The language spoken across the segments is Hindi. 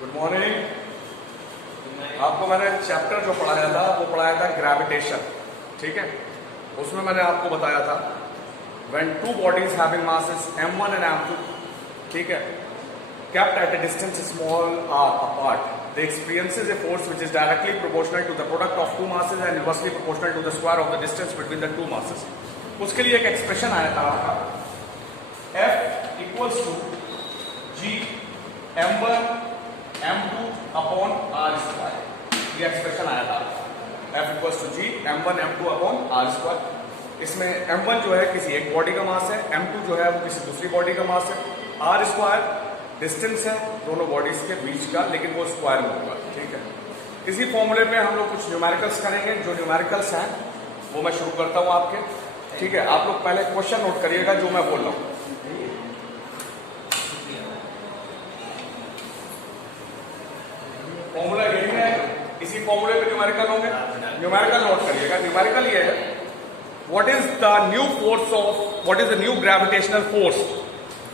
Good morning. आपको मैंने चैप्टर जो पढ़ाया था वो पढ़ाया था ग्रेविटेशन, ठीक है। उसमें मैंने आपको बताया था when two bodies having masses m1 and m2, ठीक है, kept at a distance small r apart, they experiences a force which is directly proportional to the product of two masses and inversely proportional to the square of the distance between the two masses। उसके लिए एक एक्सप्रेशन आया था आपका F equals to G m1 m2 upon r square. ये एक्सप्रेशन आया था F equals to G m1 m2 upon r square. इसमें m1 जो है किसी एक बॉडी का मास है, m2 जो है वो किसी दूसरी बॉडी का मास है, r स्क्वायर डिस्टेंस है दोनों बॉडीज के बीच का, लेकिन वो स्क्वायर में होगा, ठीक है। इसी फॉर्मूले पे हम लोग कुछ न्यूमेरिकल्स करेंगे। जो न्यूमेरिकल्स हैं वो मैं शुरू करता हूं आपके, ठीक है। आप लोग पहले क्वेश्चन नोट करिएगा जो मैं बोल रहा हूं। फॉर्मूला यही है, इसी फॉर्मूले पे न्यूमेरिकल होंगे। न्यूमेरिकल नोट करिएगा। न्यूमेरिकल ये है, what is the new force of, what is the new gravitational force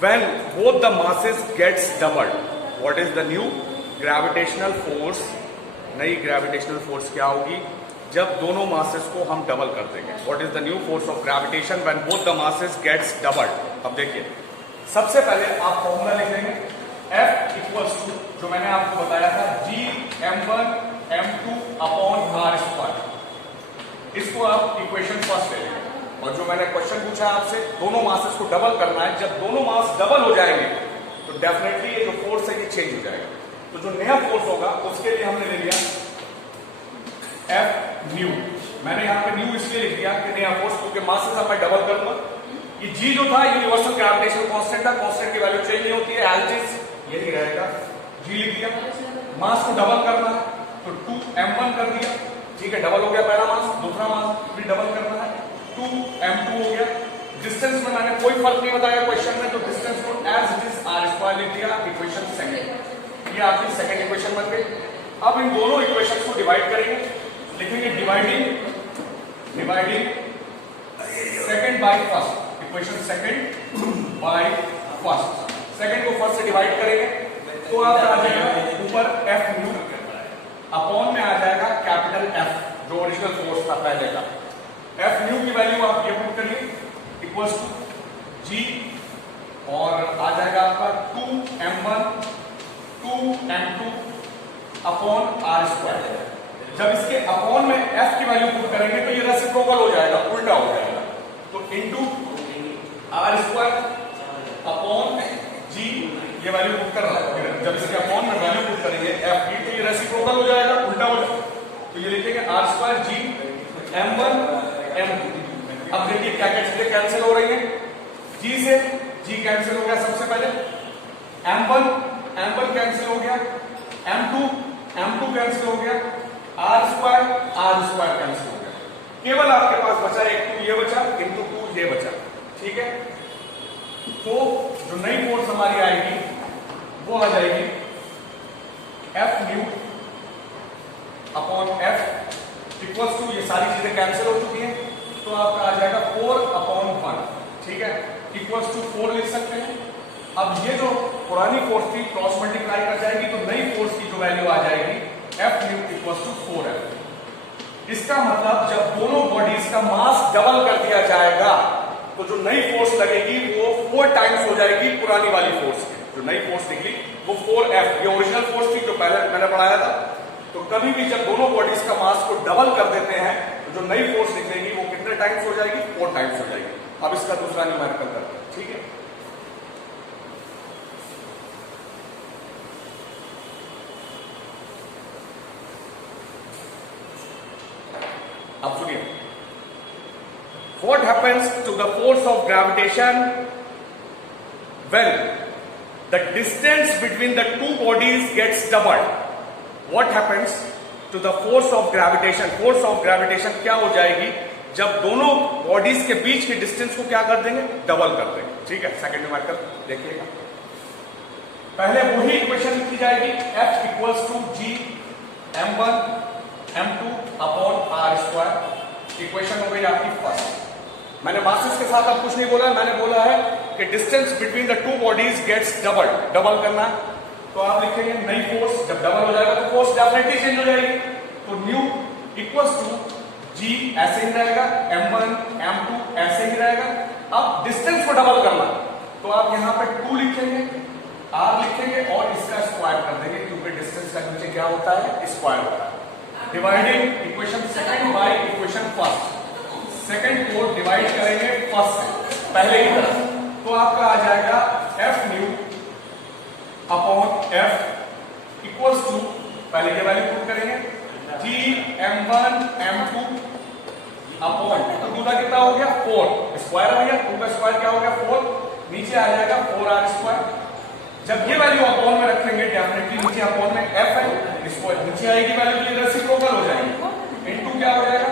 when both the masses gets doubled. What is the new gravitational force, नई ग्रेविटेशनल फोर्स क्या होगी जब दोनों मासेस को हम डबल कर देंगे। What is the new force of gravitation when both the masses gets doubled. अब देखिए, सबसे पहले आप फॉर्मूला लिख लेंगे F इक्वल्स टू, जो मैंने आपको बताया था, G m1 m2 upon r square. इसको आप इक्वेशन फर्स्ट ले लेंगे। और जो मैंने क्वेश्चन पूछा आपसे, दोनों मासेस को डबल करना है। जब दोनों मास डबल हो जाएंगे तो डेफिनेटली ये जो फोर्स है ये चेंज हो जाएगा। तो जो नया फोर्स होगा उसके लिए हमने ले लिया F न्यू। मैंने यहाँ पे न्यू इसलिए लिख दिया कि नया फोर्स, क्योंकि मासेस अब मैं डबल करूंगा। ये G जो था यूनिवर्सल ग्रेविटेशनल कांस्टेंट था, कांस्टेंट की वैल्यू चेंज नहीं होती है, एज इट इज यही रहेगा। G लिख दिया। मास को डबल करना है तो 2m1 कर दिया, ठीक है, डबल हो गया पहला मास, दूसरा मास भी डबल करना है, 2m2 हो गया। डिस्टेंस में मैंने कोई फर्क नहीं बताया क्वेश्चन में, तो डिस्टेंस को as it is r square लिख दिया। इक्वेशन सेकंड, ये आपकी सेकंड इक्वेशन बन गई। अब इन दोनों इक्वेशंस को डिवाइड करेंगे, लिखेंगे dividing second by first. Equation second by first, second को फर्स्ट से डिवाइड करेंगे तो आपका आ जाएगा ऊपर F न्यू अपॉन में आ जाएगा कैपिटल F, जो ओरिजिनल फोर्स था पहले का। F न्यू की वैल्यू आप ये पुट करिए इक्वल्स टू G, और आ जाएगा आपका 2m1 2m2 upon r square. जब इसके अपॉन में F की वैल्यू पुट करेंगे तो ये रेसिप्रोकल हो जाएगा, उल्टा हो जाएगा। तो into r square upon G, ये वैल्यू पुट कर रहा है। जब इसके अपॉन में वैल्यू पुट करेंगे F की तो ये रेसिप्रोकल हो जाएगा, उल्टा हो जाएगा। तो ये लिखेंगे r square G m1 m2। अब देखिए क्या क्या चीजें कैंसिल हो रही है। G से G कैंसिल हो गया सबसे पहले, m1 कैंसिल हो गया, m2 कैंसिल हो गया, r स्क्वायर कैंसिल हो गया। केवल आपके पास बचा एक 2 ये बचा, इंटू 2 ये बचा, ठीक है। तो जो नई फोर्स हमारी आएगी वो आ जाएगी F new upon F equals to, ये सारी चीजें कैंसिल हो चुकी हैं, तो आपका आ जाएगा 4 अपॉन 1, ठीक है, इक्वल्स टू 4 लिख सकते हैं। अब ये जो पुरानी फोर्स थी क्रॉस मल्टीप्लाई कर जाएगी, तो नई फोर्स की जो वैल्यू आ जाएगी F new equals to 4F। इसका मतलब जब दोनों बॉडीज का मास डबल कर दिया जाएगा तो जो नई फोर्स लगेगी वो 4 टाइम्स हो जाएगी पुरानी वाली फोर्स की। जो नई फोर्स निकली वो 4F, ये ओरिजिनल फोर्स थी जो पहले मैंने पढ़ाया था। तो कभी भी जब दोनों बॉडीज का मास को डबल कर देते हैं तो जो नई फोर्स निकलेगी वो कितने टाइम्स हो जाएगी, 4 टाइम्स हो जाएगी। अब इसका दूसरा न्यूमेरिकल करते हैं, ठीक है। अब सुनिए, what happens to the force of gravitation when the distance between the two bodies gets doubled? What happens to the force of gravitation? Force of gravitation क्या हो जाएगी जब दोनों बॉडीज के बीच के डिस्टेंस को क्या कर देंगे, डबल कर देंगे, ठीक है। सेकंड न्यूमेरिकल देखिएगा। पहले वही इक्वेशन लिखी जाएगी F equals to G m1 m2 upon r square. Equation हो गई आपकी फर्स्ट। मैंने मासेस के साथ अब कुछ नहीं बोला, मैंने बोला है कि distance between the two bodies gets double करना। तो आप लिखेंगे नई फोर्स, जब डबल हो जाएगा तो फोर्स डेफिनेटली चेंज हो जाएगी। तो न्यू इक्वल्स टू जी ऐसे ही रहेगा, m1 m2 ऐसे ही रहेगा। अब डिस्टेंस को डबल करना, तो आप यहां पे 2 लिखेंगे, r लिखेंगे और इसका स्क्वायर कर देंगे, क्योंकि डिस्टेंस का नीचे क्या होता है, स्क्वायर होता है। Dividing equation second by equation first, second को डिवाइड करेंगे फर्स्ट से, पहले की तरह, तो आपका आ जाएगा f new upon f equals to, पहले की वैल्यू पुट करेंगे, जी m1 m2 अपॉन, तो दूसरा कितना हो गया 4, स्क्वायर आ गया, 2 का स्क्वायर क्या हो गया 4, नीचे आ जाएगा 4r स्क्वायर। जब ये वैल्यू अपॉन में रखेंगे डेफिनेटली नीचे अपॉन में f है, इसको नीचे आएगी वैल्यू तो इधर रेसिप्रोकल हो जाएगी, इनटू क्या हो जाएगा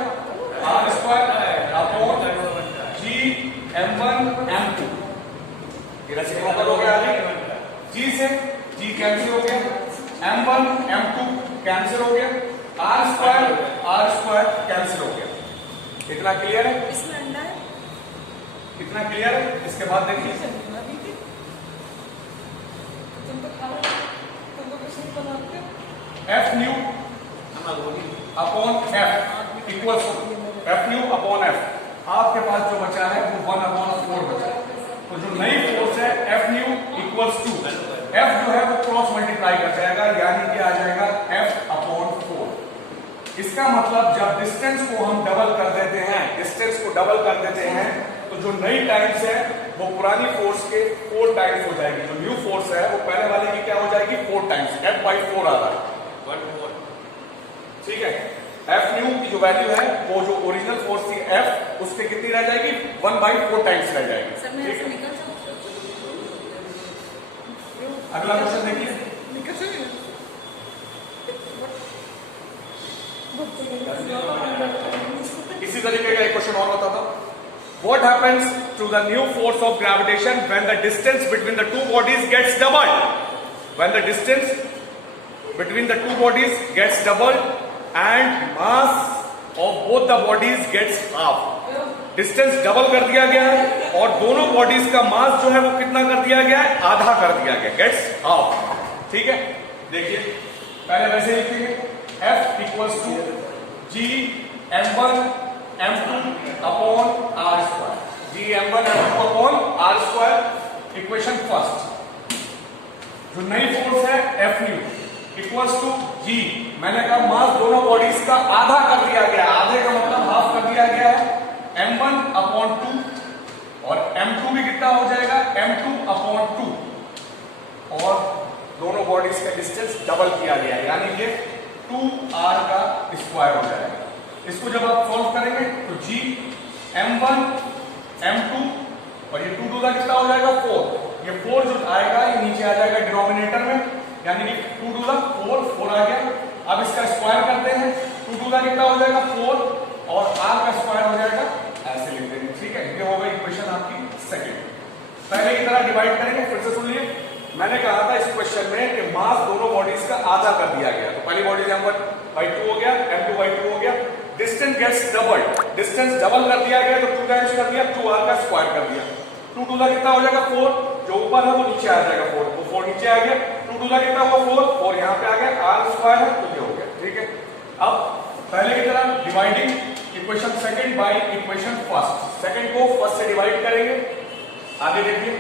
r स्क्वायर अपॉन जी m1 m2, ये रेसिप्रोकल हो गया आगे, g से g कैंसिल हो गया, m1 m2 कैंसिल हो गया, r स्क्वायर कैंसिल हो गया। इतना क्लियर है? इसमें अंडा है, इतना क्लियर है? इसके बाद देखिए f new upon f equals to f new upon f, आपके पास जो बचा है वो 1/4 बचा है। तो जो नई फोर्स है f new equals to f जो है वो क्रॉस मल्टीप्लाई कर जाएगा, यानी कि आ जाएगा f अपॉन 4। इसका मतलब जब डिस्टेंस को हम डबल कर देते हैं, डिस्टेंस को डबल कर देते हैं, तो जो नई टाइम्स है वो पुरानी फोर्स के 4 टाइम्स हो जाएगी। जो न्यू फोर्स है वो पहले वाले की क्या हो जाएगी 4 टाइम्स, f/4 आ रहा है, ठीक है। f न्यू की जो वैल्यू है वो जो ओरिजिनल फोर्स थी f, उसके कितनी रह जाएगी 1/4 टाइम्स रह जाएगी, ठीक है। अगला क्वेश्चन देखिए, इसी तरीके का एक क्वेश्चन और बताता हूं। What happens to the new force of gravitation when the distance between the two bodies gets doubled? When the distance between the two bodies gets doubled and mass of both the bodies gets half. Distance double कर दिया गया है और दोनों बॉडीज का मास जो है वो कितना कर दिया गया है, आधा कर दिया गया, गेट्स हाफ, ठीक है। देखिए पहले वैसे लिखेंगे F equals to G m1 m2 upon r square, G m1 m2 upon r square, equation first. जो नई फोर्स है F new equals to G, मैंने कहा मास दोनों बॉडीज का आधा कर दिया गया, आधे का मतलब हाफ कर दिया गया है, m1 अपॉन 2 और m2 भी कितना हो जाएगा m2 अपॉन 2, और दोनों बॉडीज का डिस्टेंस डबल किया गया है, यानी ये 2r का स्क्वायर हो जाएगा। इसको जब आप सॉल्व करेंगे तो g m1 m2 और ये 2 का कितना हो जाएगा 4, ये 4 जो आएगा ये नीचे आ जाएगा डिनोमिनेटर में, यानी कि 2 का 4 आ गया। अब इसका स्क्वायर करते हैं, 2 का कितना हो जाएगा 4 और r का स्क्वायर हो जाएगा, ऐसे लिख देंगे, ठीक है। ये हो गई इक्वेशन आपकी सेकंड। पहले की तरह डिवाइड करेंगे, फिर से सुन लिए, मैंने कहा था इस क्वेश्चन में कि मास दोनों बॉडीज का आधा कर दिया गया, तो पहली बॉडी m1/2 हो गया, m2/2 हो गया, distance gets doubled, distance double कर दिया गया तो 2 टाइम्स कर दिया, 2r का स्क्वायर कर दिया, 2 का कितना हो जाएगा 4, जो ऊपर है वो नीचे आ जाएगा 4, तो 4 नीचे आ गया, 2 का कितना हुआ 4 और यहाँ पे आ गया r स्क्वायर है, तो ये हो गया, ठीक है। अब पहले की तरह dividing equation second by equation first, second को फर्स्ट से डिवाइड करेंगे, आगे देखिए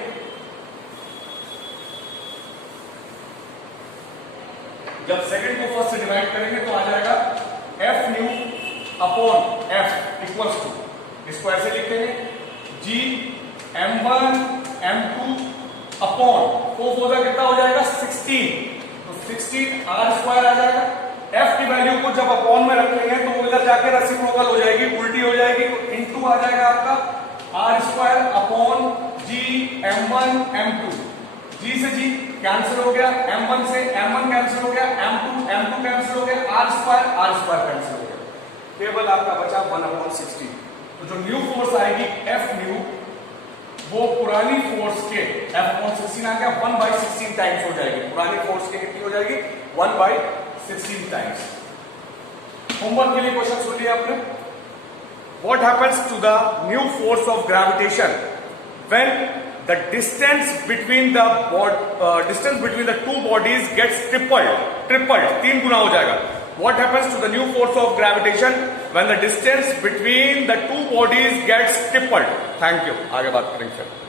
जब सेकंड को फर्स्ट से डिवाइड करेंगे तो आ जाएगा f new upon f equals to, इसको ऐसे लिखेंगे g m1 m2 अपॉन 4 का कितना हो जाएगा 16, तो 16 r स्क्वायर आ जाएगा। f की वैल्यू को जब अपॉन में रखेंगे तो वो इधर जाके रेसिप्रोकल हो जाएगी, उल्टी हो जाएगी, तो इनटू आ जाएगा आपका r square upon g m1 m2, g से g कैंसिल हो गया, m1 से m1 कैंसिल हो गया, m2 कैंसिल हो गया, r स्क्वायर कैंसिल हो गया, केवल आपका बचा 1/16। तो जो न्यू फोर्स आएगी f न्यू वो पुरानी फोर्स के f/16 आ गया 1/16 टाइम्स हो जाएगी, पुरानी फोर्स के कितनी हो जाएगी 1/16 टाइम्स। होमवर्क के लिए क्वेश्चन सुन लिया आपने। What happens to the new force of gravitation when the distance between the two bodies gets tripled, 3 गुना हो जाएगा. What happens to the new force of gravitation when the distance between the two bodies gets tripled? Thank you. आगे बात करेंगे फिर.